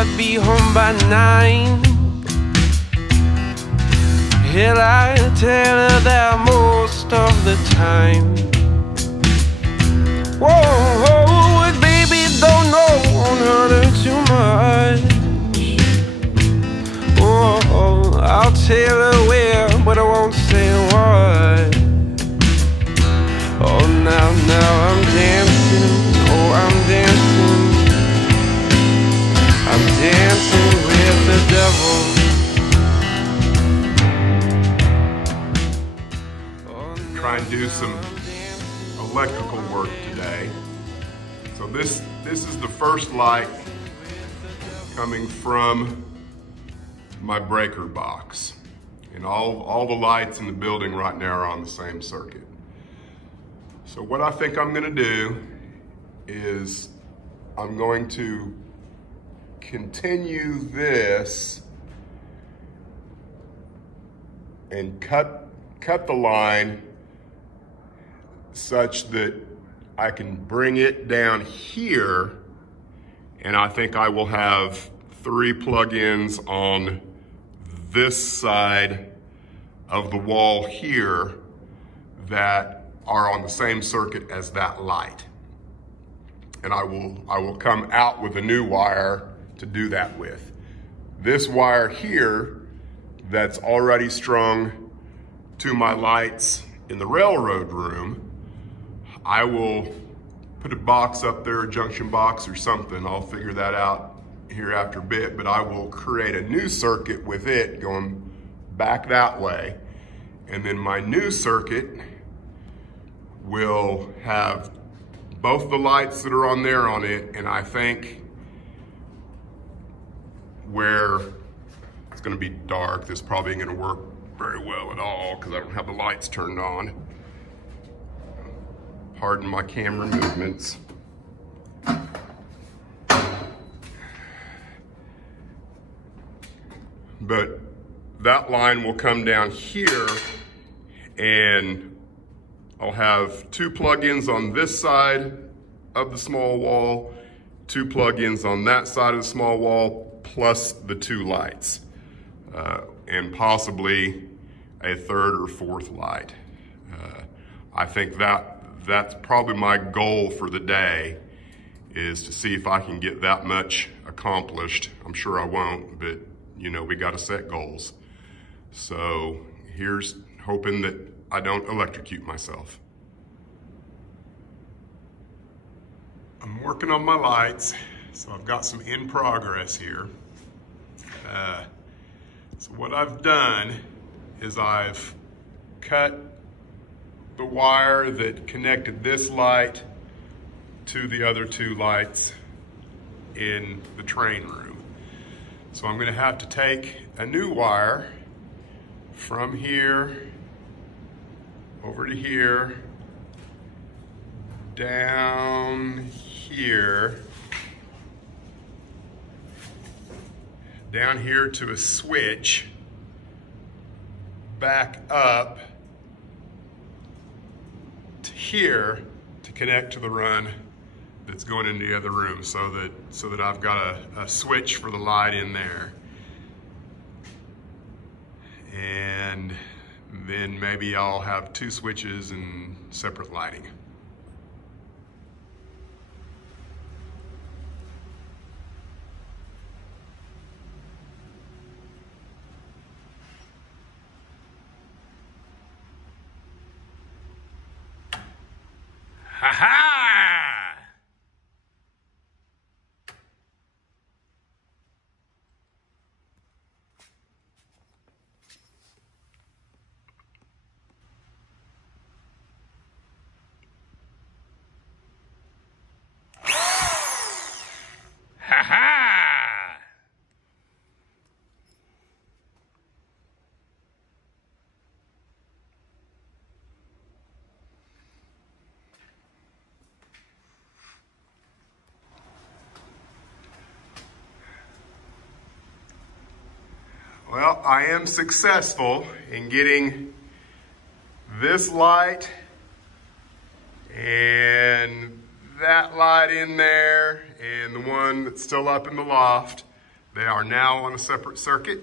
I'd be home by 9. Hell, I tell her that most of the time. Whoa, baby, don't know, won't hurt her too much. Whoa, I'll tell her where, but I won't say what. Oh, now I'm dancing, oh, I'm dancing. I'm dancing with the devil. Try and do some electrical work today. So this is the first light coming from my breaker box. And all the lights in the building right now are on the same circuit. So what I think I'm gonna do is I'm going to continue this and cut the line such that I can bring it down here, and I think I will have 3 plug-ins on this side of the wall here that are on the same circuit as that light. And I will come out with a new wire to do that with. This wire here that's already strung to my lights in the railroad room, I will put a box up there, a junction box or something. I'll figure that out here after a bit, but I will create a new circuit with it going back that way. And then my new circuit will have both the lights that are on there on it, and I think where it's gonna be dark, this probably ain't gonna work very well at all because I don't have the lights turned on. Pardon my camera movements. But that line will come down here, and I'll have 2 plug-ins on this side of the small wall, 2 plug-ins on that side of the small wall, plus the 2 lights, and possibly a 3rd or 4th light. I think that's probably my goal for the day, is to see if I can get that much accomplished. I'm sure I won't, but you know, we gotta set goals. So here's hoping that I don't electrocute myself. I'm working on my lights, so I've got some in progress here. So what I've done is I've cut the wire that connected this light to the other 2 lights in the train room. So I'm gonna have to take a new wire from here over to here, down here, down here to a switch, back up to here to connect to the run that's going into the other room, so that I've got a switch for the light in there. And then maybe I'll have 2 switches and separate lighting. Ha ha! Ha ha! Well, I am successful in getting this light and that light in there, and the one that's still up in the loft. They are now on a separate circuit.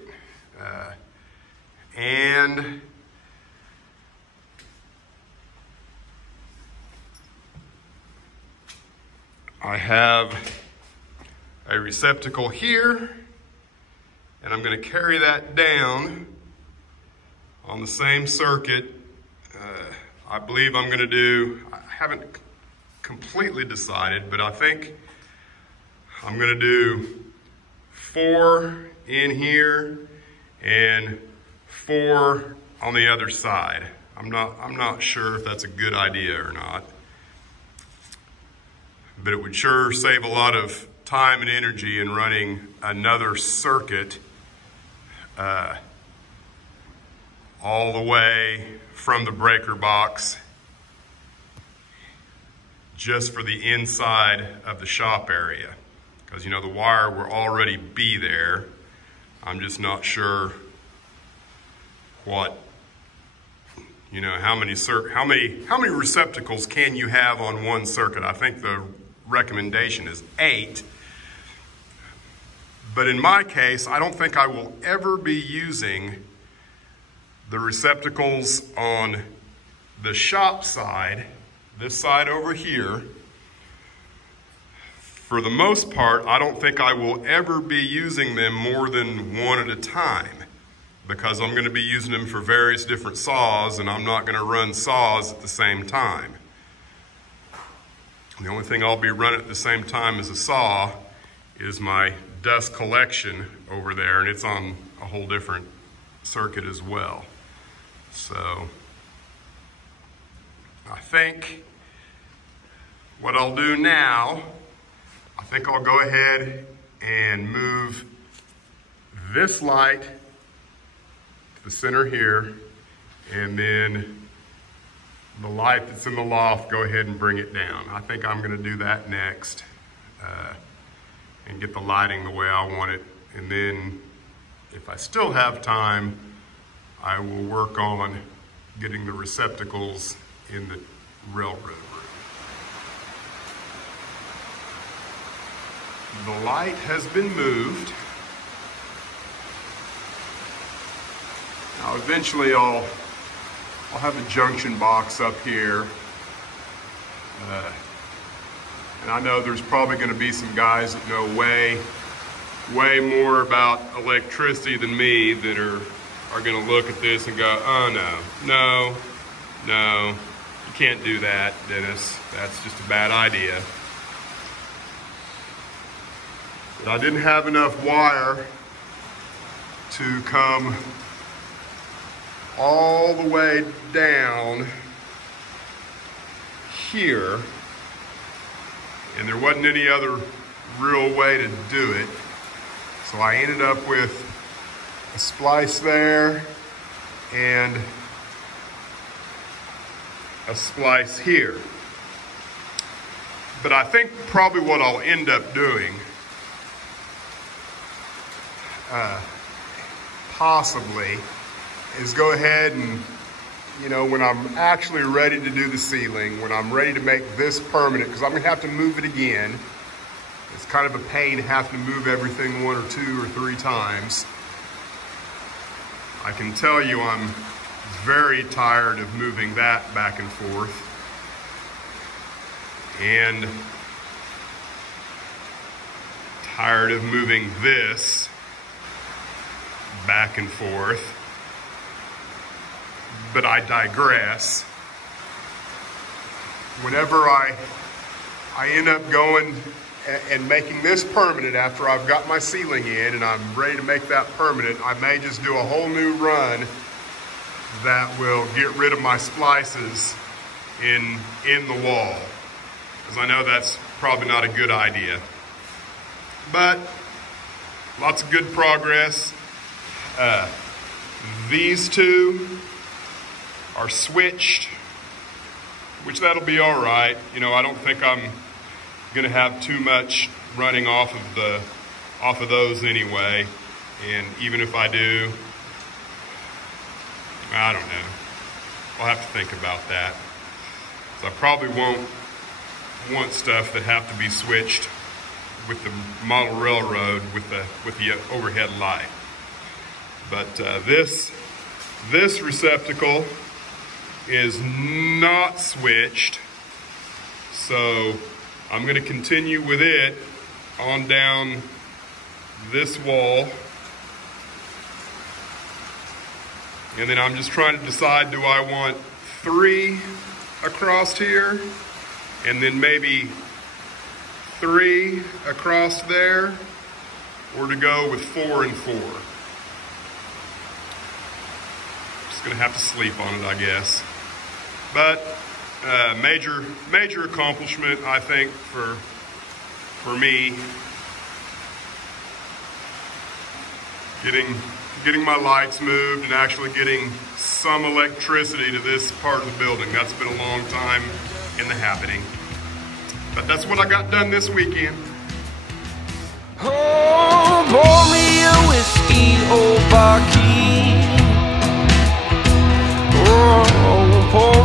And I have a receptacle here, and I'm going to carry that down on the same circuit. I believe I'm going to do, I haven't completely decided, but I think I'm going to do 4 in here and 4 on the other side. I'm not sure if that's a good idea or not, but it would sure save a lot of time and energy in running another circuit all the way from the breaker box just for the inside of the shop area. Because, you know, the wire will already be there. I'm just not sure what, you know, how many receptacles can you have on one circuit? I think the recommendation is 8. But in my case, I don't think I will ever be using the receptacles on the shop side, this side over here. For the most part, I don't think I will ever be using them more than one at a time, because I'm going to be using them for various different saws, and I'm not going to run saws at the same time. The only thing I'll be running at the same time as a saw is my dust collection over there, and it's on a whole different circuit as well. So I think what I'll do now, I think I'll go ahead and move this light to the center here, and then the light that's in the loft, go ahead and bring it down. I think I'm gonna do that next and get the lighting the way I want it. And then if I still have time, I will work on getting the receptacles in the railroad room. The light has been moved. Now eventually I'll have a junction box up here. And I know there's probably going to be some guys that know way more about electricity than me that are going to look at this and go, oh no, you can't do that, Dennis. That's just a bad idea. But I didn't have enough wire to come all the way down here, and there wasn't any other real way to do it. So I ended up with a splice there and a splice here. But I think probably what I'll end up doing, possibly, is go ahead and, you know, when I'm actually ready to do the ceiling, when I'm ready to make this permanent, because I'm gonna have to move it again. It's kind of a pain having to move everything 1 or 2 or 3 times. I can tell you I'm very tired of moving that back and forth. And tired of moving this back and forth. But I digress. Whenever I end up going and making this permanent after I've got my ceiling in and I'm ready to make that permanent, I may just do a whole new run that will get rid of my splices in the wall, because I know that's probably not a good idea. But lots of good progress. These two are switched, which that'll be all right. You know, I don't think I'm gonna have too much running off of those anyway. And even if I do, I don't know. I'll have to think about that. So I probably won't want stuff that have to be switched model railroad with the overhead light. But this receptacle is not switched, so I'm going to continue with it on down this wall. And then I'm just trying to decide, do I want 3 across here, and then maybe 3 across there, or to go with 4 and 4. Just gonna have to sleep on it, I guess. But major accomplishment, I think, for me, getting my lights moved and actually getting some electricity to this part of the building. That's been a long time in the happening. But that's what I got done this weekend. Oh, pour me a whiskey, oh, Bucky. Oh, pour